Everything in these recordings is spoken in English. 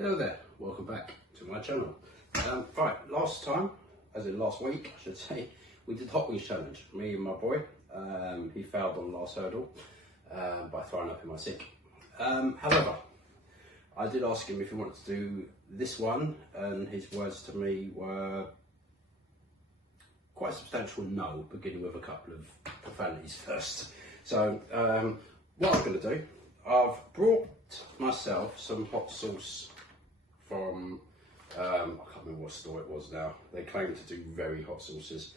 Hello there, welcome back to my channel. Right, last time, as in last week I should say, we did Hot Wings Challenge, me and my boy. He failed on the last hurdle by throwing up in my sink. However, I did ask him if he wanted to do this one, and his words to me were quite a substantial no, beginning with a couple of profanities first. So what I'm going to do, I've brought myself some hot sauce from, I can't remember what store it was now. They claim to do very hot sauces.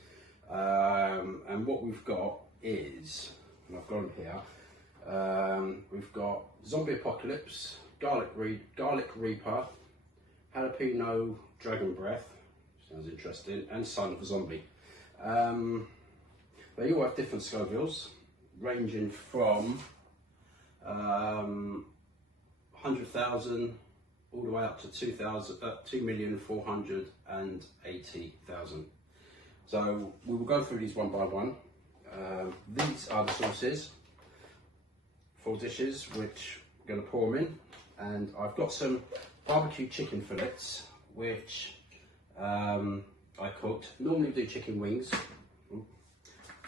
And what we've got is, and I've gone here, we've got Zombie Apocalypse, Garlic Reaper, Jalapeno Dragon Breath, sounds interesting, and Son of a Zombie. They all have different Scovilles, ranging from 100,000 all the way up to 2,480,000. So we will go through these one by one. These are the sauces for dishes which we're going to pour them in, and I've got some barbecue chicken fillets which I cooked. Normally we do chicken wings,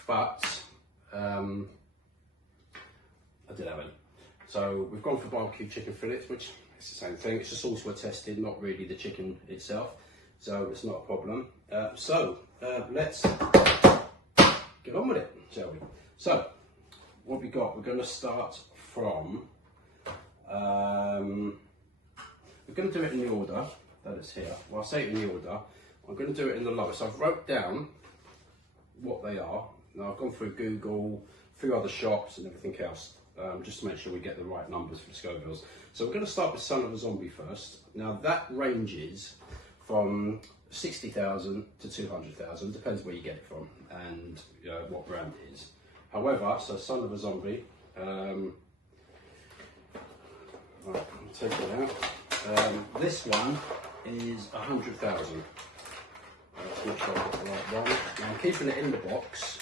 but I didn't have any. So we've gone for barbecue chicken fillets, which is the same thing. It's the sauce we're testing, not really the chicken itself. So it's not a problem. Let's get on with it, shall we? So what we got, we're going to start from, we're going to do it in the order that it's here. Well, I say it in the order. I'm going to do it in the lowest. I've wrote down what they are. Now I've gone through Google, a few other shops and everything else, just to make sure we get the right numbers for the Scovilles. So we're going to start with Son of a Zombie first. Now that ranges from 60,000 to 200,000, depends where you get it from and what brand it is. However, so Son of a Zombie, right, I'll take it out. This one is 100,000. Let's make sure I've got the right one. Now I'm keeping it in the box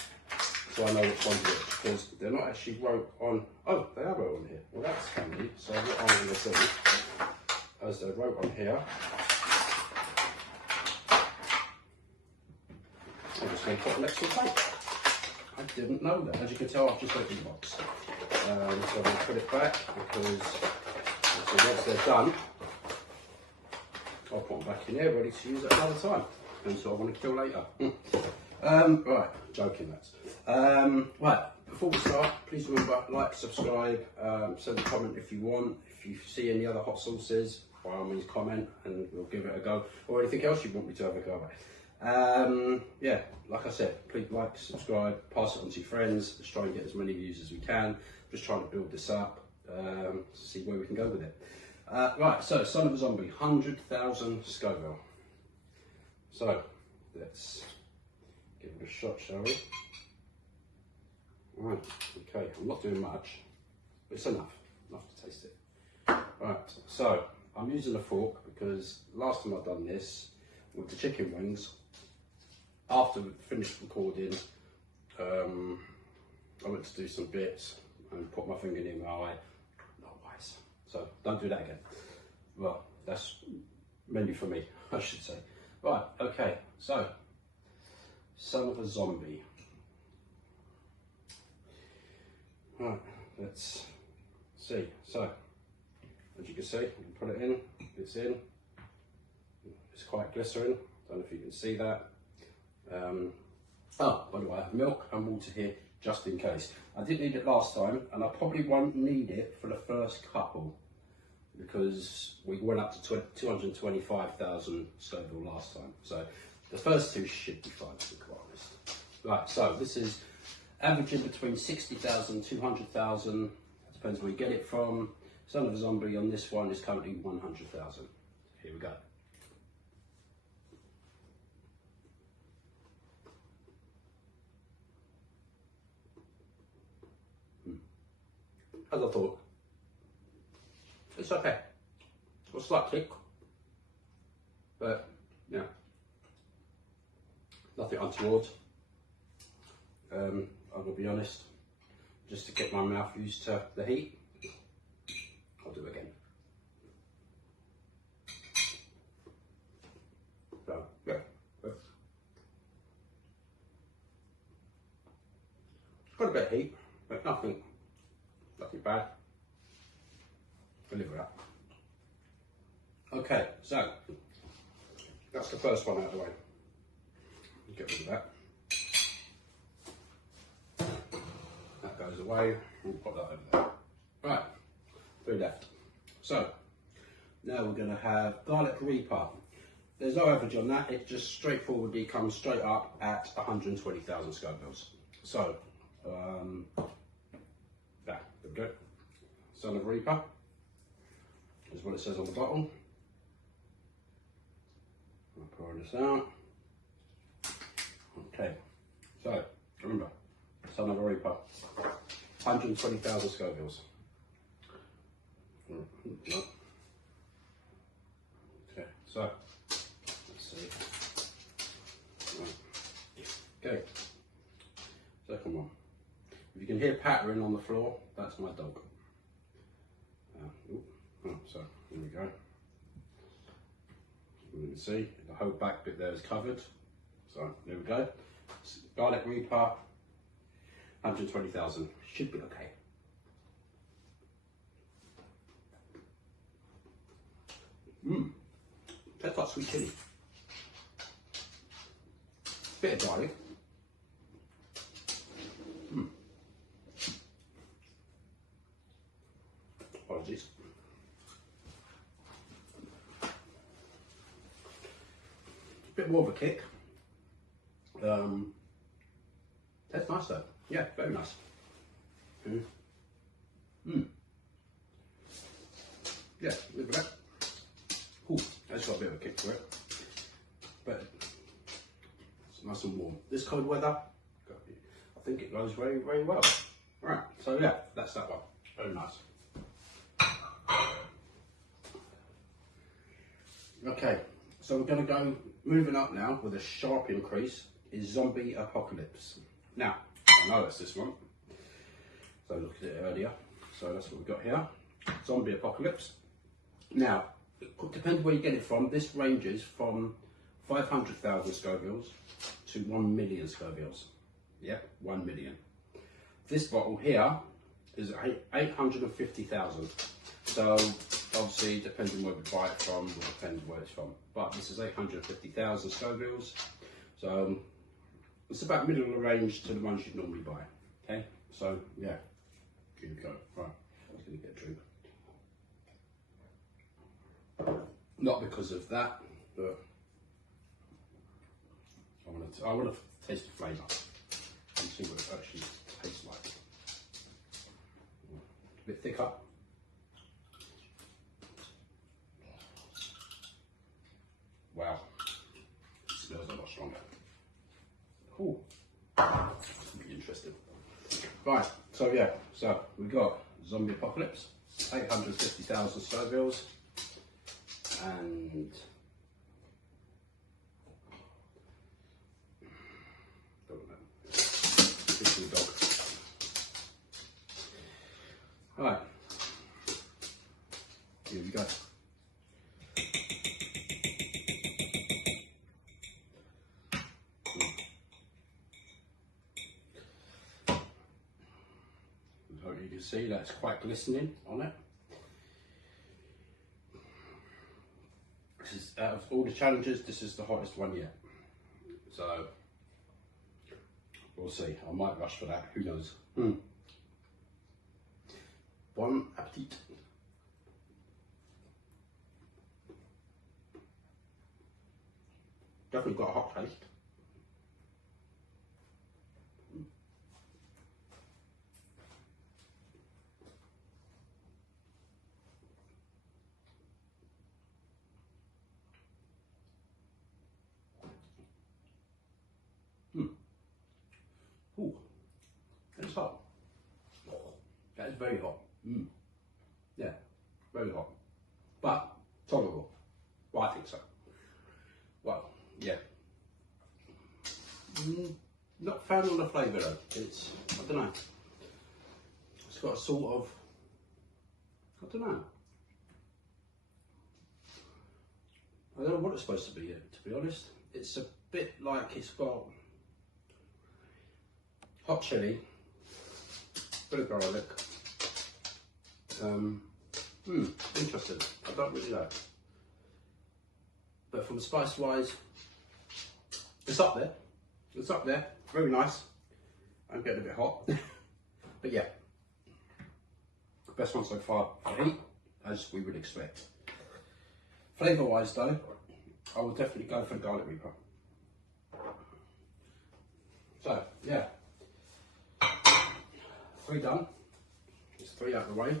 so I know which one's which, because they're not actually wrote on. Oh, they are wrote on here. Well, that's handy. So what I'm going to do, as they're wrote on here, I'm just going to put an extra tape. I didn't know that. As you can tell, I've just opened the box. So I'm going to put it back because once they're done, I'll put them back in here, ready to use at another time. And so I want to kill later. Right, joking that's. Right, before we start, please remember, like, subscribe, send a comment if you want. If you see any other hot sauces, by all means comment and we'll give it a go. Or anything else you want me to have a go at. Yeah, like I said, please like, subscribe, pass it on to your friends. Let's try and get as many views as we can. Just trying to build this up to see where we can go with it. Right, so Son of a Zombie, 100,000 Scoville. So let's give it a shot, shall we? Right, okay, I'm not doing much, but it's enough to taste it. Right, so I'm using a fork because last time I've done this with the chicken wings, after we finished recording, I went to do some bits and put my finger near my eye. Not wise. So don't do that again. Well, that's mainly for me, I should say. Right, okay, so Son of a Zombie. Right, let's see. So, as you can see, you can put it in, it's in. It's quite glycerin, don't know if you can see that. Oh, by the way, I have milk and water here just in case. I didn't need it last time, and I probably won't need it for the first couple because we went up to 225,000 Scoville last time. So the first two should be fine, to be quite honest. Right, so this is averaging between 60,000, 200,000. Depends where you get it from. Son of a Zombie on this one is currently 100,000. Here we go. As I thought, it's okay. A slight kick, but yeah, nothing untoward. I will be honest, just to get my mouth used to the heat, I'll do it again. got a bit of heat, but nothing bad. I'll live with that. Okay, so that's the first one out of the way. Get rid of that. That goes away. We'll put that over there. Right, 3 left. So now we're going to have garlic reaper. There's no average on that. It just straightforwardly comes straight up at 120,000 Scovilles. So there we go. Son of Reaper is what it says on the bottle. I'll pour this out. Okay, so remember, Son of a Reaper, 120,000 Scovilles. Okay, so let's see. Okay, second one. If you can hear pattering on the floor, that's my dog. So here we go. You can see the whole back bit there is covered. So there we go. Garlic Reaper, 120,000. Should be okay. Tastes like sweet chilli. Bit of garlic. Apologies. Bit more of a kick. That's nice though. Yeah, very nice. Yeah, look at that. Ooh, that's got a bit of a kick to it. But it's nice and warm. This cold weather, I think it goes very, very well. Right, so yeah, that's that one. Very nice. Okay, so we're going to go moving up now with a sharp increase is Zombie Apocalypse. Now, I know that's this one. So look at it earlier. So that's what we've got here. Zombie Apocalypse. Now, depending where you get it from, this ranges from 500,000 Scovilles to 1 million Scovilles. Yep, 1 million. This bottle here is 850,000. So obviously, depending where we buy it from, will depend where it's from. But this is 850,000 Scovilles. So it's about middle of the range to the ones you normally buy. Okay, so yeah, here we go. Right, it's going to get a drink. Not because of that, but I want to taste the flavour and see what it actually tastes like. A bit thicker. Wow, it smells a lot stronger. Ooh, that's going to be interesting. Right, so yeah, so we got Zombie Apocalypse, 850,000 Scovilles, and dog. Right, here we go. So you can see that's quite glistening on it. This is, out of all the challenges, this is the hottest one yet. So we'll see. I might rush for that. Who knows? Bon appetit. Definitely got a hot taste. Ooh, it's hot. That is very hot. Yeah, very hot. But tolerable. Well, I think so. Well, yeah. Not found on the flavour though. It's, I don't know. It's got a sort of, I don't know. I don't know what it's supposed to be yet, to be honest. It's a bit like it's got hot chilli, bit of garlic. Interesting. I don't really know. But from spice wise, it's up there. It's up there. Very nice. I'm getting a bit hot. But yeah, best one so far for heat, as we would expect. Flavour wise though, I would definitely go for the garlic reaper. So yeah, 3 done. There's 3 out of the way.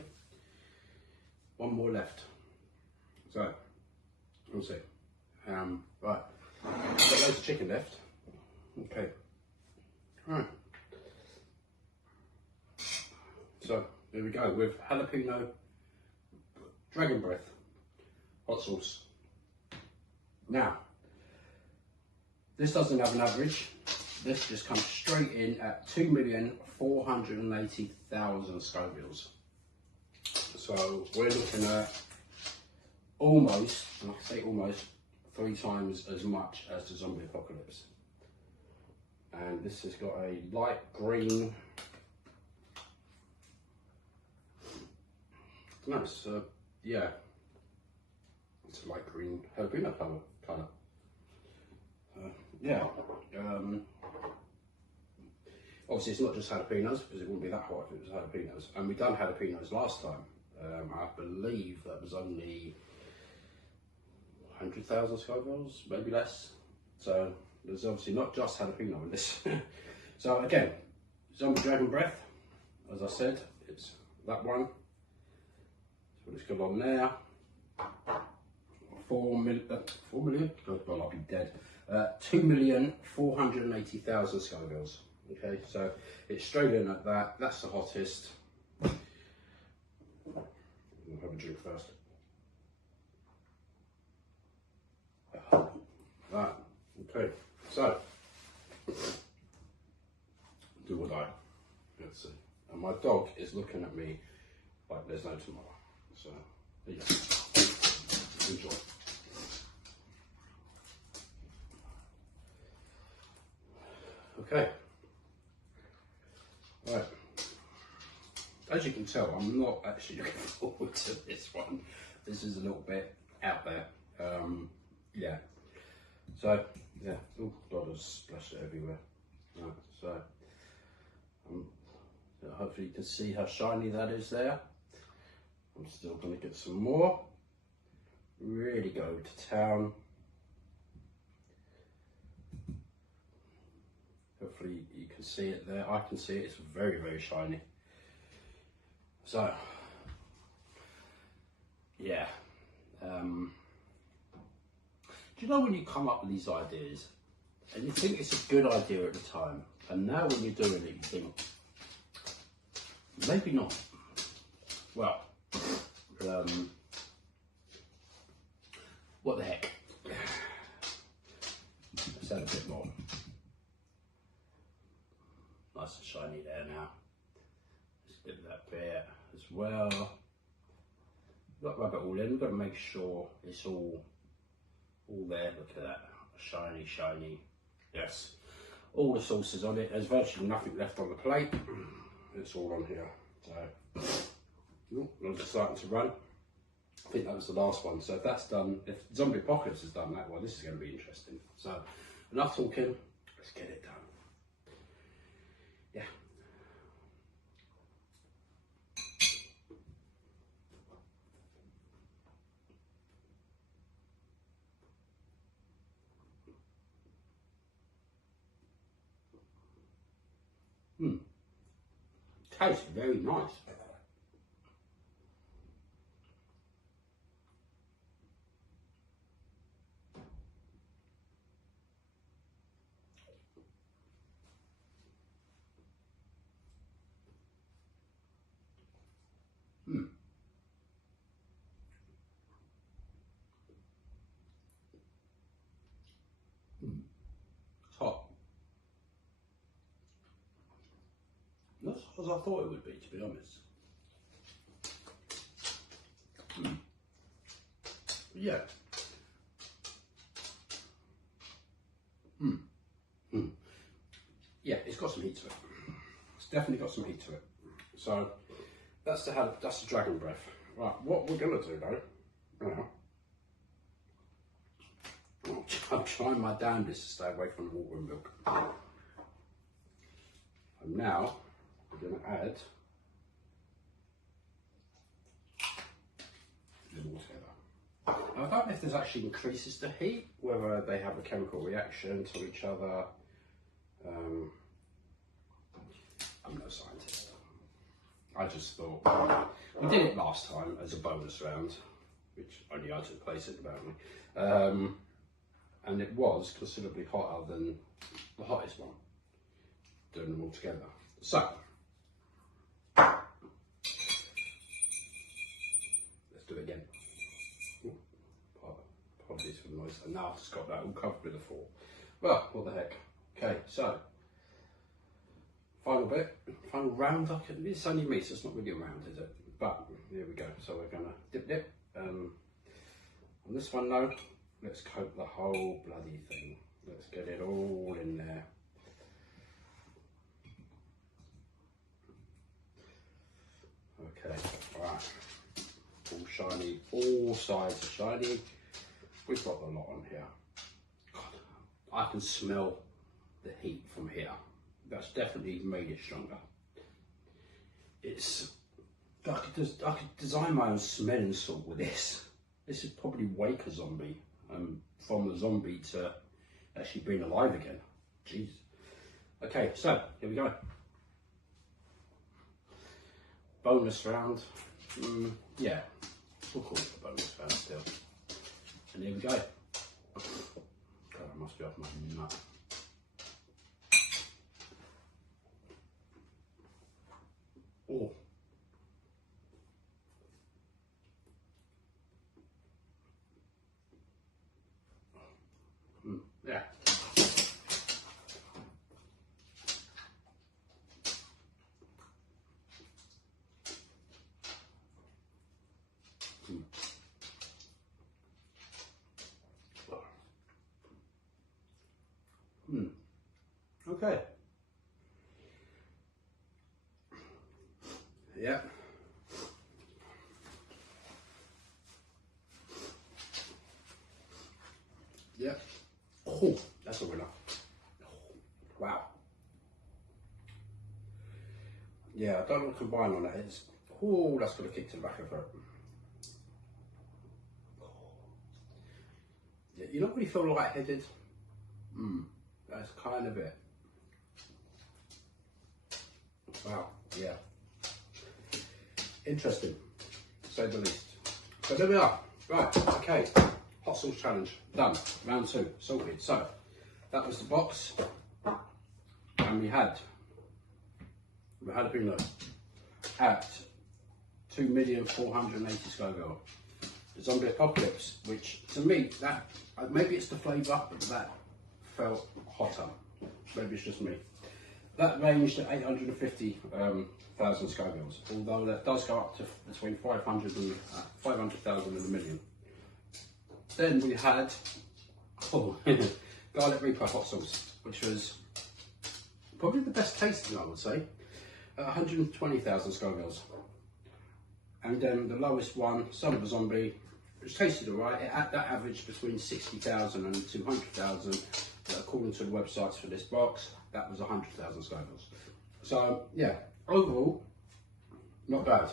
1 more left. So we'll see. Right, got loads of chicken left. Okay. Right. So there we go with jalapeno dragon breath hot sauce. Now, this doesn't have an average. This just comes straight in at 2,480,000 Scovilles. So we're looking at almost, and I say almost, 3 times as much as the Zombie Apocalypse. And this has got a light green, no, it's yeah, it's a light green jalapeno colour. Yeah, obviously it's not just jalapenos, because it wouldn't be that hot if it was jalapenos. And we done jalapenos last time. I believe that was only 100,000 Scovilles, maybe less. So there's obviously not just jalapeno in this. So again, Zombie Dragon Breath, as I said, it's that one. So it's got on there. 4 million, God, I'll be dead. 2,480,000 Scovilles. Okay, so it's straight in at that. That's the hottest. We'll have a drink first. Right, okay, so do what I, let's see. And my dog is looking at me like there's no tomorrow. So there you go. Enjoy. Okay. Right. As you can tell, I'm not actually looking forward to this one. This is a little bit out there. Yeah. So, yeah. Oh, God, I've splashed it everywhere. Right. So, hopefully you can see how shiny that is there. I'm still going to get some more. Really go to town. Hopefully you can see it there. I can see it. It's very, very shiny. So, yeah. Do you know when you come up with these ideas and you think it's a good idea at the time, and now when you're doing it you think, maybe not. Well, what the heck? Let's add a bit more. Nice and shiny there now. Just dip that bit as well. We've got to rub it all in. We've got to make sure it's all there. Look at that, shiny, shiny. Yes, all the sauces on it. There's virtually nothing left on the plate. It's all on here. So, I'm just starting to run. I think that was the last one. So if that's done, if Zombie Apocalypse has done that, well, this is going to be interesting. So enough talking. Let's get it done. Yeah. Tastes very nice. It's hot. Not as hot as I thought it would be, to be honest. Yeah. Yeah, it's got some heat to it. It's definitely got some heat to it. So that's the dragon breath. Right, what we're gonna do though, now, I'm trying my damnedest to stay away from water and milk. And now we're gonna add them all together. Now, I don't know if this actually increases the heat, whether they have a chemical reaction to each other. I'm no scientist. I just thought, we did it last time as a bonus round, which only I took place in apparently. And it was considerably hotter than the hottest one, doing them all together. So, let's do it again. Apologies for the noise. And now I've just got that all covered with a fork. Well, what the heck. Okay, so, final bit, final round. It's only me, so it's not really a round, is it? But, here we go. So we're going to dip. On this one though, let's coat the whole bloody thing. Let's get it all in there. Okay, right. All shiny, all sides are shiny. We've got a lot on here. God, I can smell the heat from here. That's definitely made it stronger. It's, I could design my own smelling salt with this. This is probably wake a zombie, from a zombie to actually being alive again. Jeez. Okay, so here we go. Bonus round. Yeah, we'll call it a bonus round still. And here we go. God, I must be off my nut. Oh. Yeah. Okay. Yeah. Yeah. Oh, that's a winner. Wow. Yeah, I don't want to combine on that. It's, oh, that's going to kick to the back of her. Yeah, you don't really feel lightheaded. That's kind of it. Wow, yeah. Interesting, to say the least. So there we are. Right, okay. Hot sauce challenge, done. Round 2, sorted. So, that was the box. And we had jalapeno at 2,480,000 Scoville. The Zombie Apocalypse, which to me, that maybe it's the flavour, but that felt hotter. Maybe it's just me. That ranged at 850,000 Scovilles, although that does go up to between 500,000 and a million. Then we had garlic reaper hot sauce, which was probably the best tasting, I would say, at 120,000 Scovilles. And then the lowest one, Son of a Zombie, which tasted alright. That averaged between 60,000 and 200,000, according to the websites for this box. That was 100,000 Scovilles. So yeah, overall, not bad.